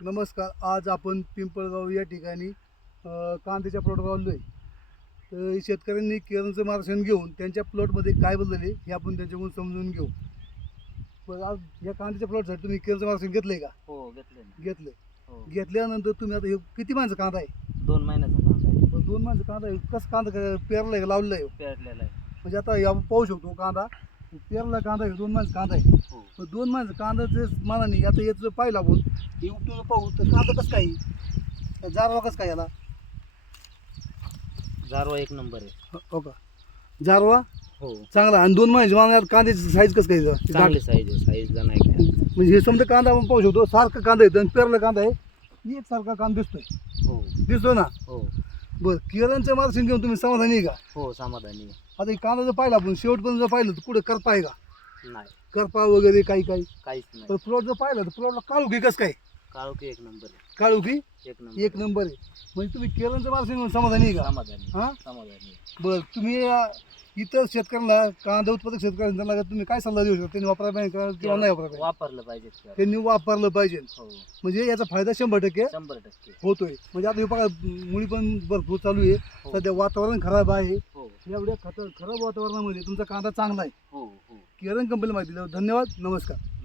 नमस्कार आज आपण पिंपळगाव या ठिकाणी कांद्याच्या प्लॉटवर आलो आहे. तर शेतकऱ्यांनी केरळचं मार्गदर्शन घेऊन त्यांच्या प्लॉटमध्ये काय बदलले हे आपण त्यांच्याकडून समजून घेऊ. बरं आज या कांद्याच्या प्लॉटसाठी तुम्ही केरळचं मार्गदर्शन घेतलं आहे का? हो घेतले घेतलं हो. घेतल्यानंतर तुम्ही आता हे किती माणसं कांदा आहे? दोन महिन्याचा कांदा आहे. दोन माणसं कांदा आहे. कसं कांदा पेरलं आहे का लावलेलं आहे पेरलेला आहे. म्हणजे आता पाहू शकतो कांदा. पेरला कांदा आहे दोन माणसं कांदा आहे. हो. मग दोन माणसं कांदा जे मानाने आता याचं पाहिलं आपण हे उपटून पाहू तर कांदा कसं काय आहे? जारवा कसं काय याला? जारवा एक नंबर आहे. हो का? जारवा? हो. चांगला. आणि दोन महिन्याच्या मागण्यात कांद्याची साईज कसं काय आहे? चांगली साईज आहे साईजला नाही काय. म्हणजे हे समजा कांदा आपण पाहू शकतो सारखा कांदा आणि पेरला कांदा आहे एक सारखा कांदा दिसतोय. हो. दिसतो ना? हो. बरं केरळचं मार्गदर्शन घेऊन तुम्ही समाधानी आहे का? हो समाधानी आहे. आता हे कांदा जर पाहिला आपण शेवटपर्यंत जर पाहिलं तर कुठे करपा आहे का? नाही. करपा वगैरे काही काही. काहीच नाही. पण प्लॉट जर पाहिलं तर प्लॉटला काळू की कसं काय? काळोखी एक नंबर आहे. काळू की? एक नंबर एक नंबर आहे. म्हणजे तुम्ही केरळचं मार्गदर्शन घेऊन समाधानी आहे का? समाधानी हां? समाधानी. बरं तुम्ही अ, इतर शेतकऱ्यांना कांदा उत्पादक शेतकऱ्यांना तुम्ही काय सल्ला देऊ शकता? त्यांनी वापरायला पाहिजे का किंवा नाही वापरायला पाहिजे? वापरलं पाहिजे. त्यांनी वापरलं पाहिजे. हो. म्हणजे याचा फायदा शंभर टक्के शंभर टक्के. होतोय. म्हणजे आता हे बघा मुली पण भरपूर चालू आहे. हो. सध्या वातावरण खराब आहे. हो. एवढ्या खतर खराब वातावरणामध्ये तुमचा कांदा चांगला आहे. हो हो. केरन कंपनी माहिती दिल्यावर धन्यवाद. नमस्कार.